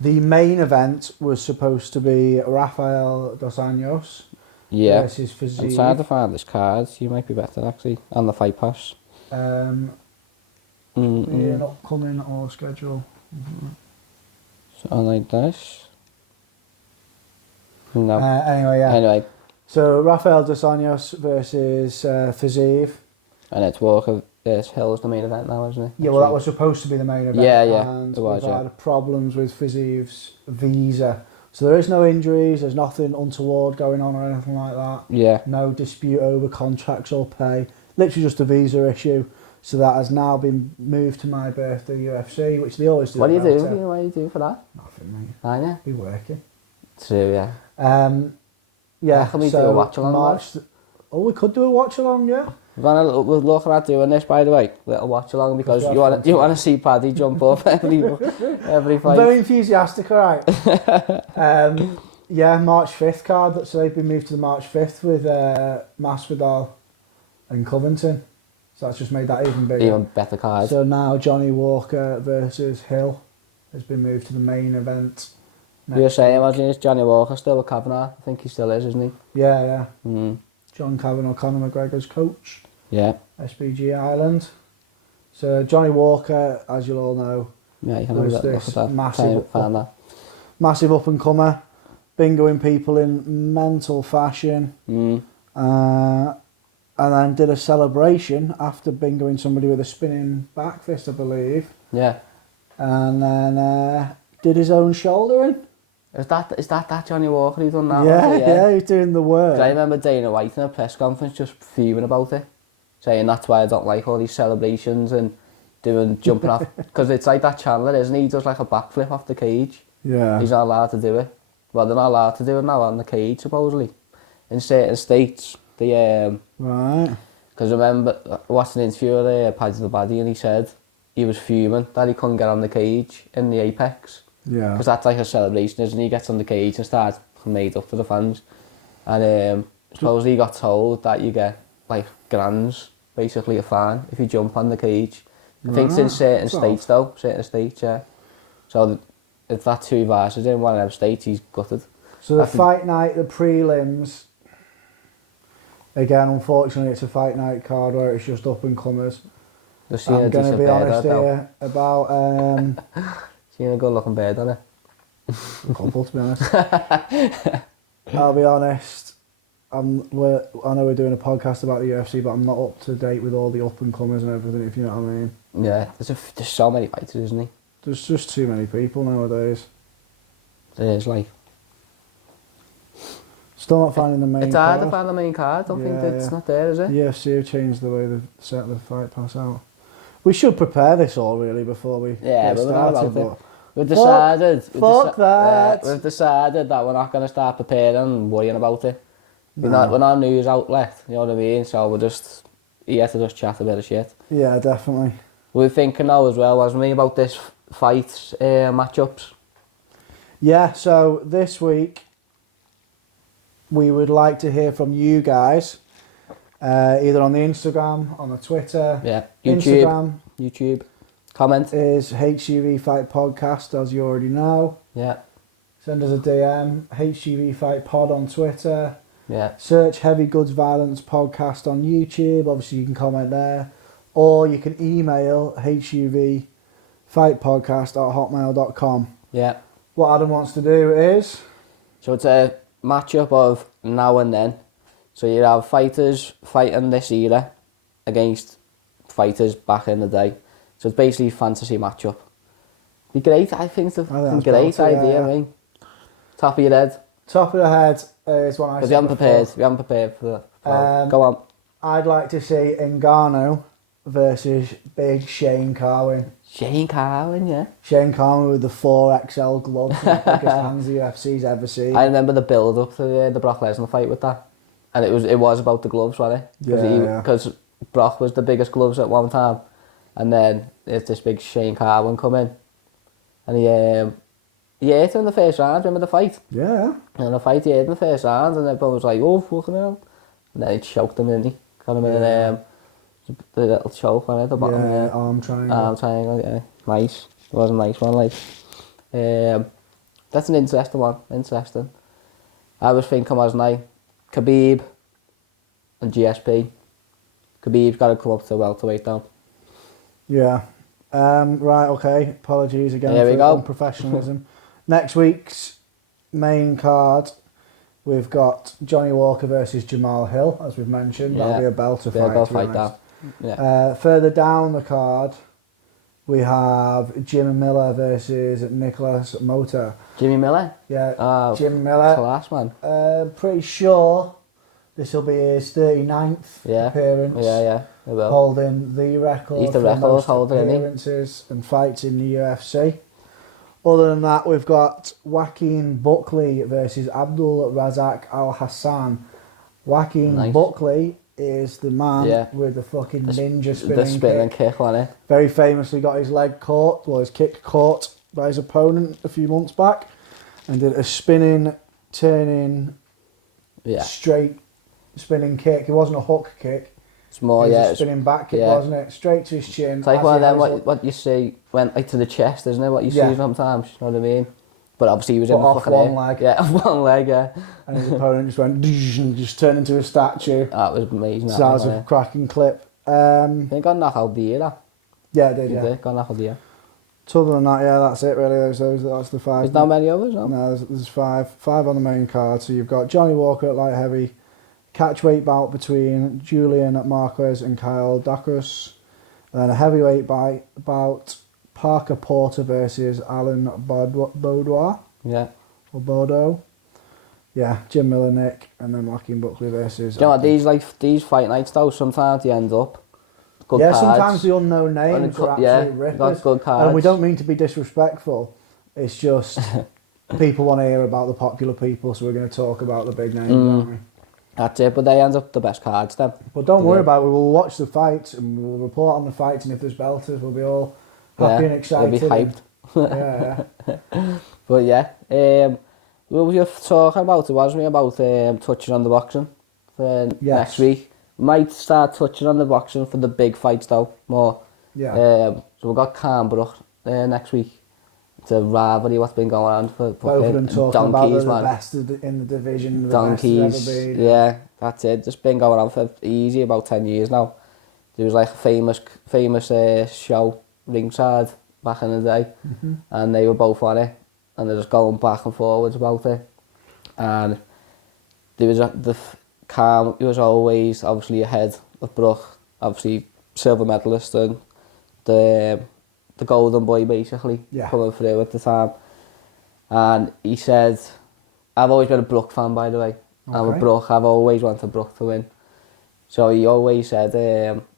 The main event was supposed to be Rafael dos Anjos versus Fiziev. I'm trying to find this card. You might be better actually on the Fight Pass. An upcoming or schedule. So like this. No. Anyway. So Rafael dos Anjos versus Fiziev. And it's Walker versus Hill's the main event now, isn't it? Yeah, well, that was supposed to be the main event. Yeah. And we've had problems with Fiziev's visa. So there is no injuries, there's nothing untoward going on or anything like that. Yeah. No dispute over contracts or pay. Literally just a visa issue. So that has now been moved to my birthday UFC, which they always do. What do you do? What do you do for that? Nothing, mate. I know. Be working. True, yeah. Can we do a watch along? We could do a watch along, yeah. We're looking at doing this, by the way, little watch along, because you want to see Paddy jump up every fight. I'm very enthusiastic, all right. March 5th card. So they've been moved to the March 5th with Masvidal and Covington. So that's just made that even bigger. Even better card. So now Johnny Walker versus Hill has been moved to the main event. You were saying, imagine it's Johnny Walker still with Kavanagh. I think he still is, isn't he? Yeah. John Kavanagh, Conor McGregor's coach. Yeah. SBG Ireland. So Johnny Walker, as you'll all know, was this massive up and comer, bingoing people in mental fashion, and then did a celebration after bingoing somebody with a spinning back fist, I believe. Yeah. And then did his own shouldering. Is that Johnny Walker who done that? Yeah, he's doing the work. I remember Dana White in a press conference just fuming about it, saying that's why I don't like all these celebrations and jumping off, because it's like that Chandler, isn't he? He does like a backflip off the cage. Yeah. He's not allowed to do it. Well, they're not allowed to do it now on the cage, supposedly. In certain states, right. Because I remember watching an interview with Paddy the Baddy, and he said he was fuming that he couldn't get on the cage in the Apex. Yeah. Because that's like a celebration, isn't he? He gets on the cage and starts made up for the fans. And supposedly he got told that you get like grands, basically a fine, if you jump on the cage. I think it's in certain states though, yeah. So if that's who he versus in one of them states, he's gutted. So the fight night, the prelims, Again, unfortunately, it's a fight night card where it's just up and comers. I'm going to be honest here about... Seen a good looking bird on it. A couple, to be honest. I'll be honest. I know we're doing a podcast about the UFC, but I'm not up to date with all the up and comers and everything, if you know what I mean. Yeah, there's so many fighters, isn't there? There's just too many people nowadays. There is, like. Still not finding the main card. It's hard to find the main card. I don't think it's not there, is it? UFC have changed the way they set the fight pass out. We should prepare this all really before we get started. We've decided. Fuck that. We've decided that we're not going to start preparing and worrying about it. We're not a news outlet, you know what I mean? So we're just here to just chat a bit of shit. Yeah, definitely. We're thinking now as well, wasn't we, about this fight matchups? Yeah, so this week we would like to hear from you guys, either on the Instagram, on the Twitter, YouTube, comment. Is HGV Fight Podcast, as you already know. Yeah. Send us a DM, HGV Fight Pod on Twitter. Yeah. Search Heavy Goods Violence Podcast on YouTube. Obviously, you can comment there. Or you can email hgvfightpodcast@hotmail.com. Yeah. What Adam wants to do is... So it's a matchup of now and then. So you have fighters fighting this era against fighters back in the day. So it's basically a fantasy matchup. Be great, I think it's a great idea, I mean. Top of your head. Top of the head is what I said. Because we haven't prepared for that. Go on. I'd like to see Ngannou versus Big Shane Carwin. Shane Carwin, yeah. Shane Carwin with the 4XL gloves, the biggest hands the UFC's ever seen. I remember the build up to the Brock Lesnar fight with that, and it was about the gloves, wasn't it? Because Brock was the biggest gloves at one time, and then there's this big Shane Carwin come in, and he ate him in the first round. Remember the fight? Yeah. And the fight he ate in the first round, and everyone was like, "Oh fucking hell!" And then he choked him, didn't he? Got him in the little choke on it, the bottom. Yeah, arm triangle. Arm triangle, yeah. Nice. It was a nice one, like. That's an interesting one. Interesting. I was thinking last night, Khabib and GSP. Khabib's got to come up to welterweight now. Yeah. Right, okay. Apologies again for unprofessionalism. Next week's main card, we've got Johnny Walker versus Jamal Hill, as we've mentioned. Yeah. That'll be a belter fight, that. Yeah. Further down the card, we have Jim Miller versus Nicholas Mota. Jimmy Miller? Yeah, Jim Miller. Class, man. Pretty sure this will be his 39th appearance. Yeah, it will. Holding the record. He's the record holder, appearances and fights in the UFC. Other than that, we've got Joaquin Buckley versus Abdul Razak Al Hassan. Joaquin Buckley is the man with the fucking ninja spinning kick on it. Very famously got his his kick caught by his opponent a few months back, and did a spinning, turning, straight spinning kick. It wasn't a hook kick. It's more, a spinning back kick, wasn't it? Straight to his chin. It's like one of them, what you see went like to the chest, isn't it? What you see sometimes, you know what I mean? But obviously he was in the fucking one leg. Yeah, off one leg, yeah. And his opponent just went, and just turned into a statue. That was amazing. So that was a cracking clip. I think he got knocked out the year, that. Yeah, it did, Got knocked out the year. So other than that, that's it really. That's the five. There's not many others, no? No, there's five on the main card. So you've got Johnny Walker at light heavy, catchweight bout between Julian Marquez and Kyle Dacus, and then a heavyweight bout Parker Porter versus Alan Baudoir. Yeah. Or Bordeaux. Yeah, Jim Miller, Nick, and then Joaquin Buckley versus... Do you know what, these fight nights though, sometimes they end up good cards. Sometimes the unknown names are absolute rippers. Good cards. And we don't mean to be disrespectful. It's just people want to hear about the popular people, so we're going to talk about the big names, aren't we? That's it, but they end up the best cards then. But don't worry about it, we'll watch the fights and we'll report on the fights, and if there's belters, we'll be all happy and excited. We'll be hyped. But we were talking about it, wasn't we, about touching on the boxing for next week. We might start touching on the boxing for the big fights though, more. Yeah. So we've got Canberra next week. the rivalry what's been going on for both of them talking donkeys, about man. the best in the division, the Donkeys, best ever been. yeah, that's it. Just been going on for easy about 10 years now. There was like a famous show, Ringside, back in the day, and they were both on it, and they're just going back and forwards about it. And there was Calm, he was always obviously ahead of Brook, obviously silver medalist and the golden boy basically coming through at the time. And he said, I've always been a Brook fan, by the way. Okay. I'm a Brook, I've always wanted Brook to win. So he always said,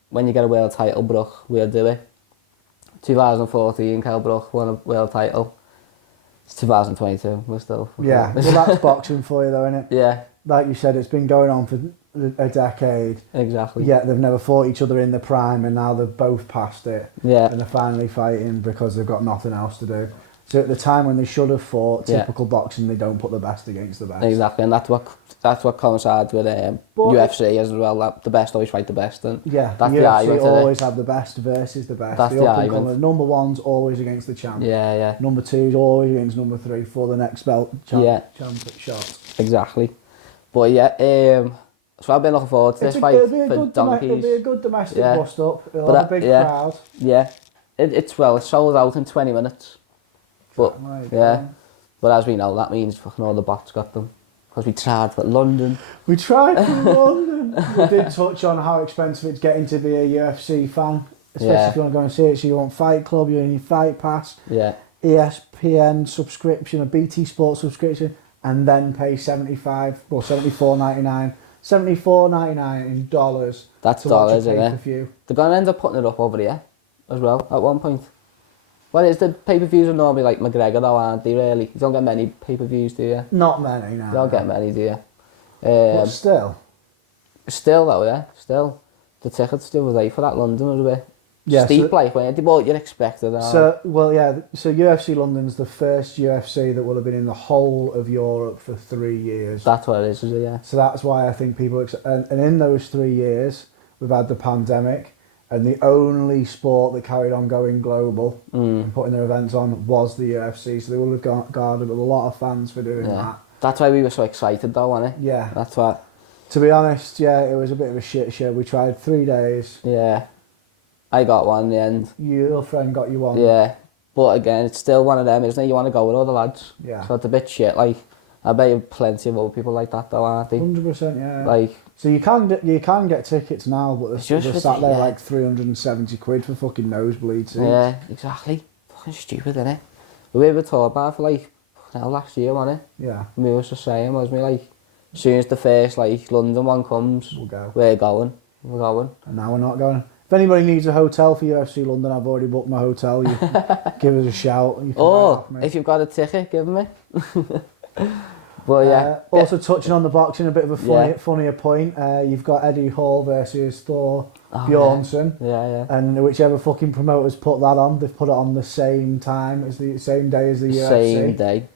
when you get a world title, Brook, we'll do it. 2014, Kell Brook won a world title. It's 2022, we're still... Yeah, well that's boxing for you though, isn't it? Yeah. Like you said, it's been going on for a decade. Exactly. Yeah, they've never fought each other in the prime, and now they've both passed it. Yeah. And they're finally fighting because they've got nothing else to do. So at the time when they should have fought, typical boxing, they don't put the best against the best. Exactly, and that's what coincides with UFC as well. That the best always fight the best, and yeah, that's the UFC argument, always have the best versus the best. That's the argument. Number one's always against the champ. Yeah, yeah. Number two's always against number three for the next belt champ shot. Exactly. But yeah, so I've been looking forward to this fight for donkeys. It'll be a good domestic bust up. It'll have a big crowd. Yeah, it's sold out in 20 minutes. But but as we know, that means fucking all the bots got them. Because we tried for London. We tried for London. We did touch on how expensive it's getting to be a UFC fan. Especially if you want to go and see it. So you want Fight Club, you need Fight Pass, ESPN subscription, a BT Sports subscription, and then pay $74.99 in dollars. That's dollars, isn't it? They're going to end up putting it up over here as well at one point. Well, it's the pay-per-views are normally like McGregor though, aren't they, really? You don't get many pay-per-views, do you? Not many, no. You don't get many, do you? But still. Still though, yeah, still. The tickets still were there for that London was a bit steep, like, weren't they? But you'd expect it. So UFC London's the first UFC that will have been in the whole of Europe for 3 years. That's what it is it, yeah. So that's why I think people... And in those 3 years, we've had the pandemic, and the only sport that carried on going global and putting their events on was the UFC. So they will have garnered a lot of fans for doing that. That's why we were so excited though, wasn't it? Yeah. That's what... To be honest, it was a bit of a shit show. We tried 3 days. Yeah. I got one in the end. Your friend got you one. Yeah. But again, it's still one of them, isn't it? You want to go with all the lads. Yeah. So it's a bit shit, like... I bet you have plenty of other people like that though, aren't they? 100%, yeah. Like... So you can get tickets now, but they're sat there like 370 quid for fucking nosebleed seats. Yeah, exactly. Fucking stupid, innit? We were talking about it for like last year, wasn't it? Yeah. And we was just saying, wasn't we, like, as soon as the first like London one comes, we'll go. We're going. And now we're not going. If anybody needs a hotel for UFC London, I've already booked my hotel. You give us a shout. If you've got a ticket, give me. But also touching on the boxing, a bit of a funnier point. You've got Eddie Hall versus Thor Bjornsson. Yeah. And whichever fucking promoters put that on, they've put it on the same time as the same day as the UFC. Same day.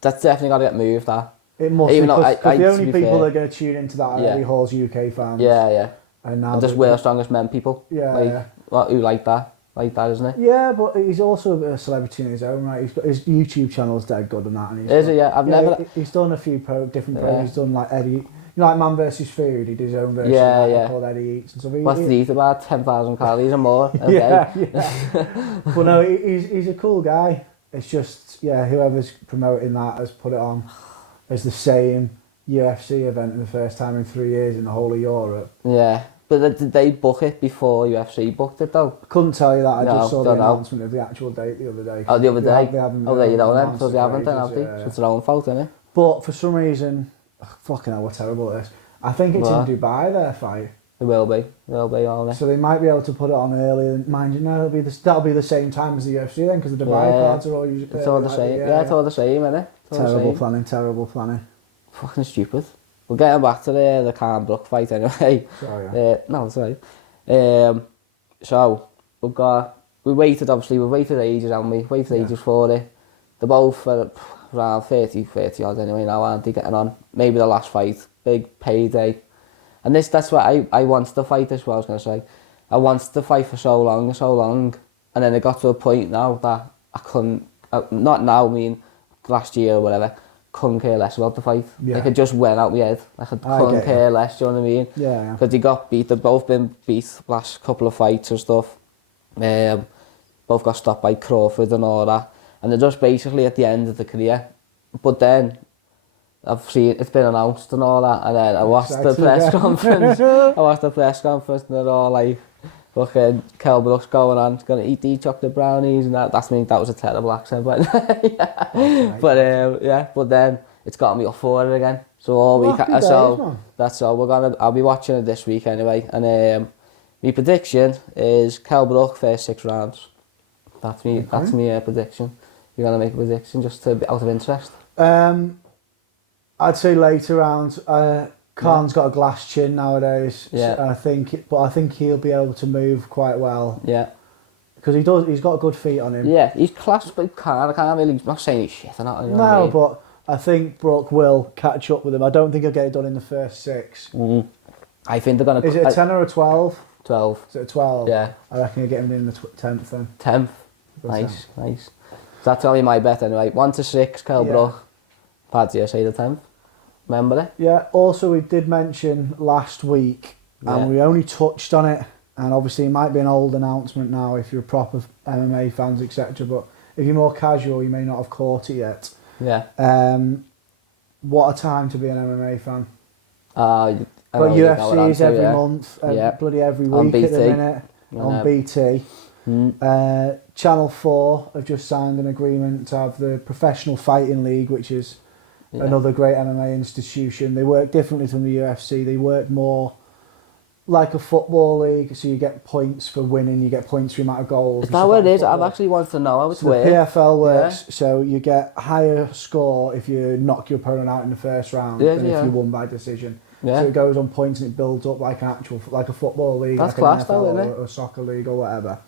That's definitely got to get moved. That it must. Even because the only people that are going to tune into that are Eddie Hall's UK fans. Yeah. And now just World's Strongest Men people. Yeah. Who like that. Like that, isn't it? Yeah, but he's also a celebrity in his own right. He's got his YouTube channel's dead good and that. And is it? Yeah, he's done a few different programs. He's done like Eddie, you know, like Man vs Food. He did his own version. Called Eddie Eats and stuff. What's he eat about 10,000 calories or more? Yeah. But no, he's a cool guy. It's just whoever's promoting that has put it on as the same UFC event in the first time in 3 years in the whole of Europe. Yeah. But did they book it before UFC booked it though? Couldn't tell you that. I just saw the announcement of the actual date the other day. Oh, the other day? They haven't you don't know, because they haven't then, have they? So it's their own fault, isn't it? But for some reason, fucking hell, we're terrible at this. I think it's in Dubai, their fight. It will be, won't it? So they might be able to put it on earlier. Mind you, no, that'll be the same time as the UFC then, because the Dubai cards are all usually... It's all the same. It's all the same, isn't it? Terrible planning. Fucking stupid. We're getting back to the Khan Brook fight anyway. Sorry. No, it's right. So we waited ages, haven't we? Waited ages for it. They're both around 30 odd anyway now, aren't they, getting on? Maybe the last fight, big payday. And that's what I wanted to fight, this what I was going to say. I wanted to fight for so long, and then it got to a point now that I couldn't not now, I mean, last year or whatever, couldn't care less about the fight. Yeah. Like, it just went out my head. Like, I couldn't care less, do you know what I mean? Yeah. Because they got beat. They've both been beat last couple of fights and stuff. Both got stopped by Crawford and all that. And they're just basically at the end of the career. But then, I've seen it's been announced and all that, and then I watched the press conference. And they're all like, fucking Kell Brook's going on, he's going to eat these chocolate brownies, and that was a terrible accent, but yeah. But then it's got me up for it again. So I'll be watching it this week anyway. And my prediction is Kell Brook first 6 rounds. That's me prediction. You're going to make a prediction just out of interest? I'd say later rounds. Khan's got a glass chin nowadays. Yeah. So I think he'll be able to move quite well. Yeah. Because he's got good feet on him. Yeah, he's class, but Khan, I'm not saying he's shit or not. You know what I mean? But I think Brook will catch up with him. I don't think he'll get it done in the first 6. I think they're going to... Is it a 10 or a 12? 12. Is it a 12? Yeah. I reckon you'll get him in the 10th then. 10th. Nice. So that's only my bet anyway. 1 to 6, Kell Brook. Paddy, I say the 10th. Remember it? Yeah, also we did mention last week, and we only touched on it, and obviously it might be an old announcement now if you're proper MMA fans, etc. But if you're more casual, you may not have caught it yet. Yeah. What a time to be an MMA fan. But UFC is every month, bloody every week on BT. at the minute, on BT. Channel 4 have just signed an agreement to have the Professional Fighting League, which is another great MMA institution. They work differently from the UFC. They work more like a football league, so you get points for winning, you get points for the amount of goals. Is that what it is? I've actually wanted to know how it's worked. The PFL works, so you get higher score if you knock your opponent out in the first round than if you won by decision. Yeah. So it goes on points and it builds up like a football league, that's like class, an NFL though, isn't it? or a soccer league or whatever.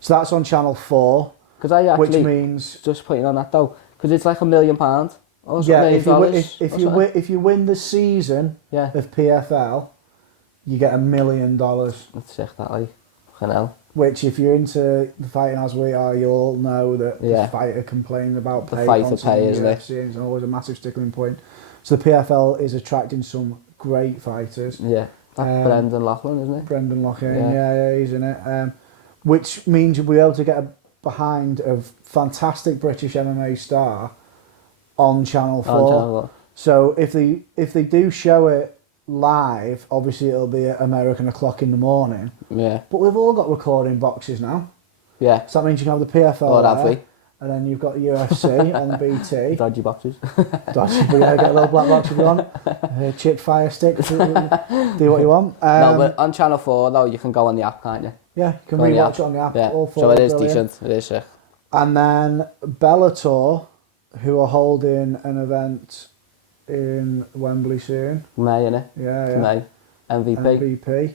So that's on Channel 4. Which means just putting on that though, because it's like £1 million. If you win the season of PFL, you get $1 million. That's sick, that, like, fucking hell. Which, if you're into the fighting as we are, you'll know that the fighter complained about the fighter pay, isn't it? It's always a massive stickling point. So the PFL is attracting some great fighters. Yeah, that's Brendan Loughlin, isn't it? Brendan Loughlin, yeah, he's in it. Which means you'll be able to get behind a fantastic British MMA star on Channel 4. So if they do show it live, obviously it'll be at American o'clock in the morning. Yeah. But we've all got recording boxes now. Yeah. So that means you can have the PFL have we? And then you've got UFC on BT. Dodgy boxes. Dodgy, but get a little black box if you want. Chip fire stick, do what you want. No, but on Channel 4 though, you can go on the app, can't you? Yeah, you can rewatch it on the app. Yeah. All 4 so it is brilliant. decent. It is sick. And then Bellator, who are holding an event in Wembley soon. May, innit? Yeah. May. MVP.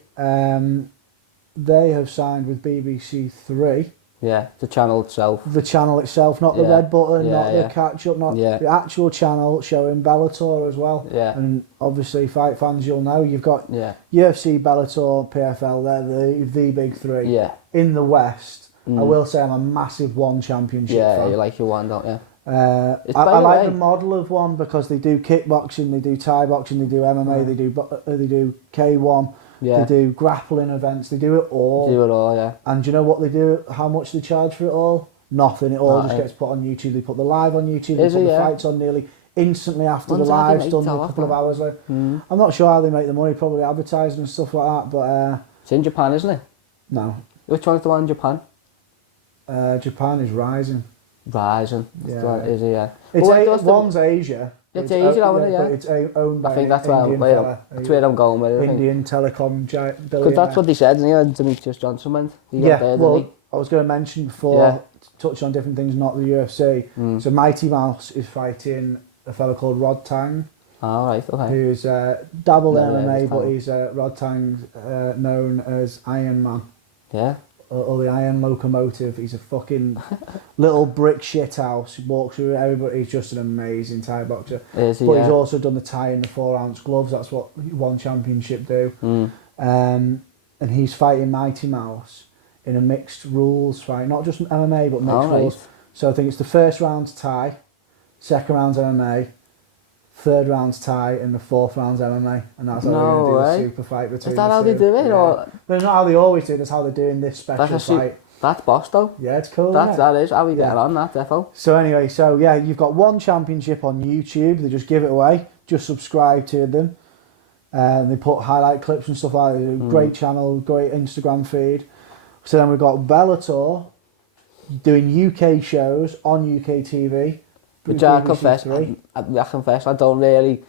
They have signed with BBC 3. Yeah, the channel itself. The channel itself, not the red button, not the catch-up, the actual channel showing Bellator as well. Yeah. And obviously, fight fans, you'll know, you've got UFC, Bellator, PFL, they're the big 3. Yeah. In the West, I will say I'm a massive One Championship fan. Yeah, you like your One, don't you? I like the model of One because they do kickboxing, they do Thai boxing, they do MMA, they do K1, they do grappling events, they do it all. Yeah. And do you know what they do? How much they charge for it all? Nothing. It all just gets put on YouTube. They put the live on YouTube. They put the fights on nearly instantly after the live's done, a couple of hours later. I'm not sure how they make the money. Probably advertising and stuff like that. But it's in Japan, isn't it? No. Which one's the one in Japan? Japan is Rising. Rising. Yeah. Is it? Yeah. One's Asia. It's Asia, but it's owned by I think that's where I'm going with it. Indian telecom giant billionaire. Because that's what they said, and Demetrius Johnson went. I was going to mention before, touch on different things, not the UFC. So Mighty Mouse is fighting a fellow called Rod Tang. Oh, right, okay. Who's dabbled in MMA, but he's Rod Tang's known as Iron Man. Yeah. Or the Iron Locomotive. He's a fucking little brick shit house. He walks through everybody. He's just an amazing Thai boxer. He's also done the Thai in the 4-ounce gloves. That's what One Championship do. And he's fighting Mighty Mouse in a mixed rules fight. Not just MMA, but mixed rules. So I think it's the first round's tie, second round's MMA, third round's tie, and the fourth round's MMA. And that's how they're going to do the super fight between the two. Is that how they do it? Yeah. Or? That's not how they always do it, that's how they're doing this special fight. That's boss though. Yeah, it's cool. That is how we get on that, defo. So anyway, you've got one championship on YouTube. They just give it away. Just subscribe to them. They put highlight clips and stuff like that. Great channel, great Instagram feed. So then we've got Bellator doing UK shows on UK TV. Which I confess, I don't really...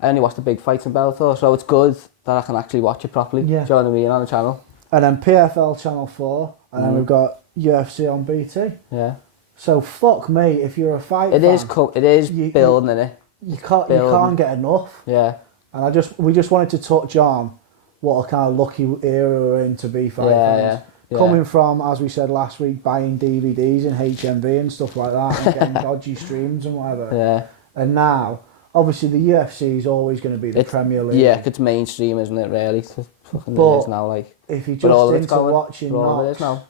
I only watch the big fights in Bellator, so it's good that I can actually watch it properly. Yeah. Do you know what I mean, on the channel. And then PFL Channel 4, and then we've got UFC on BT. Yeah. So fuck me, if you're a fight fan... It is building, innit? You can't get enough. Yeah. And we just wanted to touch on what a kind of lucky era we're in to be fight fans. Yeah. Coming from, as we said last week, buying DVDs and HMV and stuff like that, and getting dodgy streams and whatever. Yeah. And now, obviously, the UFC is always going to be the Premier League. Yeah, it's mainstream, isn't it? Really, it is now. Like, if you're just into watching it is now.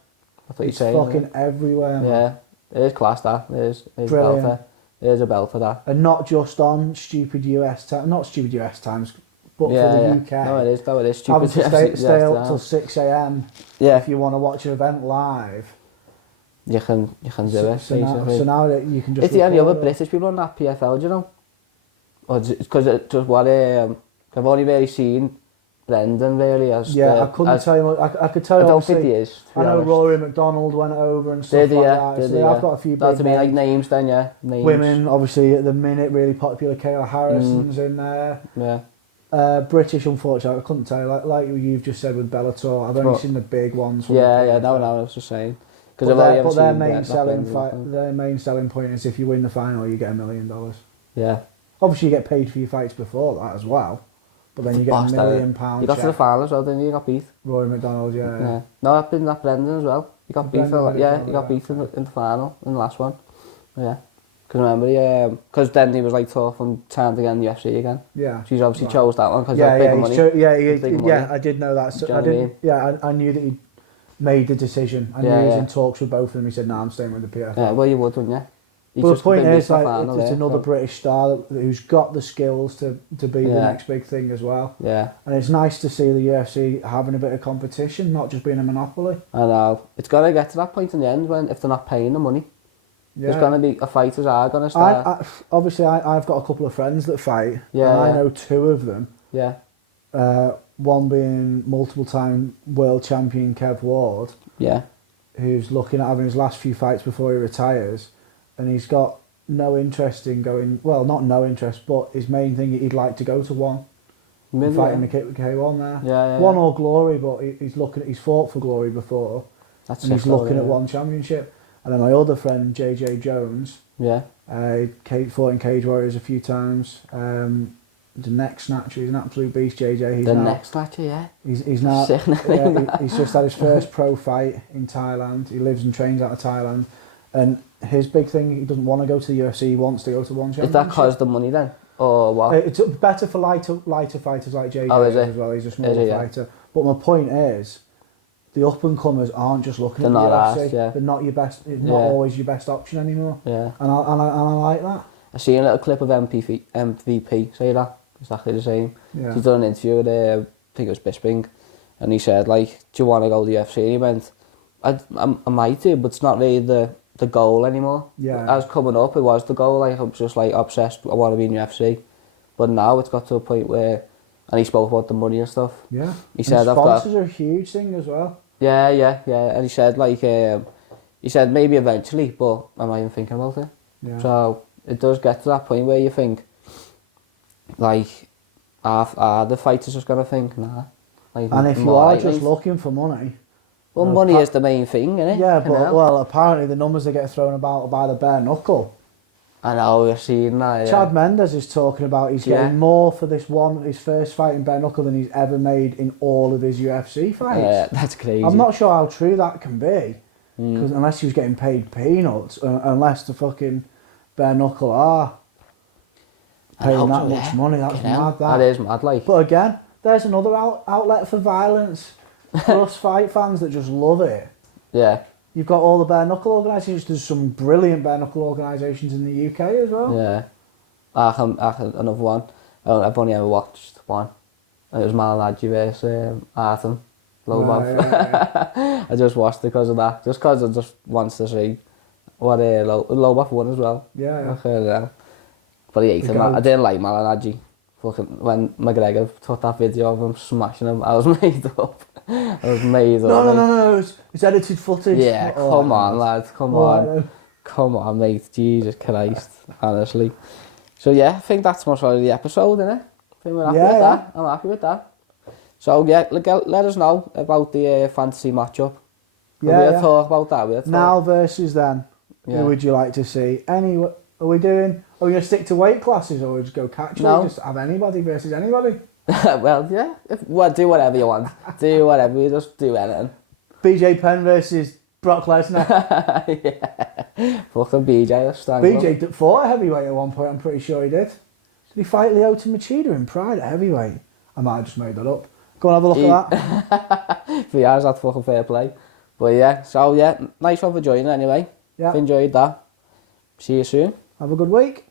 That's what it's fucking everywhere. Man. Yeah, it is class. That it is. Brilliant. It is a belt for that. And not just on stupid US time, not stupid US times, but for the UK. No, it is. Though it is stupid. Obviously, stay up till 6 a.m. Yeah. If you want to watch an event live. You can do it. So now that you can just. Is there any other British people on that PFL? Do you know? Or because it just what I've only really seen Brendan really as. Yeah, I couldn't tell you. I could tell you. I don't think he is. I know Rory McDonald went over and stuff like that. So I've got a few big names. Like names then, yeah. Names. Women, obviously, at the minute, really popular. Kayla Harrison's in there. Yeah. British, unfortunately, I couldn't tell you. Like you've just said with Bellator, I've only seen the big ones. Yeah. No, I was just saying. But their main selling point is if you win the final, you get $1 million. Yeah. Obviously, you get paid for your fights before that as well. But then you get £1 million. You got to the final as well, didn't you? You got beat. Rory McDonald, yeah. No, I've been that Brendan as well. You got beat. You got beat in the final, in the last one. Yeah. Because remember, because then he was like tough and turned to get in the UFC again. Yeah. She's obviously chose that one because bigger money. I did know that. So I knew that he made the decision. I knew he was in talks with both of them. He said, "No, I'm staying with the PFL." Yeah, well, you would, wouldn't you? But the point is, it's another British star who's got the skills to be the next big thing as well. Yeah. And it's nice to see the UFC having a bit of competition, not just being a monopoly. I know. It's got to get to that point in the end when, if they're not paying the money, there's going to be fighters are going to start. Obviously, I've got a couple of friends that fight. Yeah. And I know two of them. Yeah. One being multiple-time world champion Kev Ward. Yeah. Who's looking at having his last few fights before he retires. And he's got no interest in going... Well, not no interest, but his main thing, he'd like to go to one. And fighting the K1 there. Yeah. One or Glory, but he's fought for Glory before. And he's looking at one championship. And then my other friend, JJ Jones. Yeah. Fought in Cage Warriors a few times. The neck snatcher, he's an absolute beast, JJ. Neck snatcher, yeah. He's now... he's just had his first pro fight in Thailand. He lives and trains out of Thailand. And his big thing, he doesn't want to go to the UFC, he wants to go to one championship. Is that because of the money then? Or what? It's better for lighter fighters like JJ as well. He's a smaller fighter. But my point is, the up-and-comers aren't just looking at the UFC. They're not your best. It's not always your best option anymore. Yeah. And I like that. I seen a little clip of MVP say that. Exactly the same. Yeah. He's done an interview with, I think it was Bisping, and he said, like, do you want to go to the UFC? And he went, I might do, but it's not really the goal anymore. Yeah. As coming up, it was the goal. Like, I was just like obsessed. I want to be in the UFC, but now it's got to a point where, and he spoke about the money and stuff. Yeah. He said, sponsors are a huge thing as well. Yeah. And he said like, maybe eventually, but I'm not even thinking about it. Yeah. So it does get to that point where you think, like, are the fighters just gonna think, nah. Like, and if you are just looking for money. Well, money is the main thing, isn't it? Yeah, but apparently the numbers that get thrown about by the bare knuckle. I know, we've seen that. Yeah. Chad Mendes is talking about he's getting more for his first fight in bare knuckle than he's ever made in all of his UFC fights. Yeah, that's crazy. I'm not sure how true that can be, because unless he was getting paid peanuts, unless the fucking bare knuckle are paying that much money, that's mad. That is mad, like. But again, there's another outlet for violence. For us fight fans that just love it. Yeah. You've got all the bare knuckle organisations. There's some brilliant bare knuckle organisations in the UK as well. Yeah. Another one. I've only ever watched one. It was Malinaji versus Artem Lobov. Right. I just watched it because of that. Just because I just wanted to see what Lobov won as well. Yeah. But he ate him. I didn't like Malinaji. Fucking when McGregor took that video of him smashing him, I was made up. No. It's edited footage. Yeah, come on, lad. Come on, mate. Jesus Christ. Honestly. So yeah, I think that's most of the episode, innit? I think we're happy with that. I'm happy with that. So yeah, let us know about the fantasy matchup. We'll talk about that. Now versus then. Who would you like to see? Are we going to stick to weight classes or just go catch? No. Or just have anybody versus anybody? Well, yeah. Do whatever you want. Do whatever. You just do anything. BJ Penn versus Brock Lesnar. Yeah. Fucking BJ. BJ fought at heavyweight at one point, I'm pretty sure he did. Did he fight Lyoto Machida in Pride at heavyweight? I might have just made that up. Go and have a look at that. If he has, that's fucking fair play. But yeah, so yeah, nice one for joining anyway. Yeah. I've enjoyed that. See you soon. Have a good week.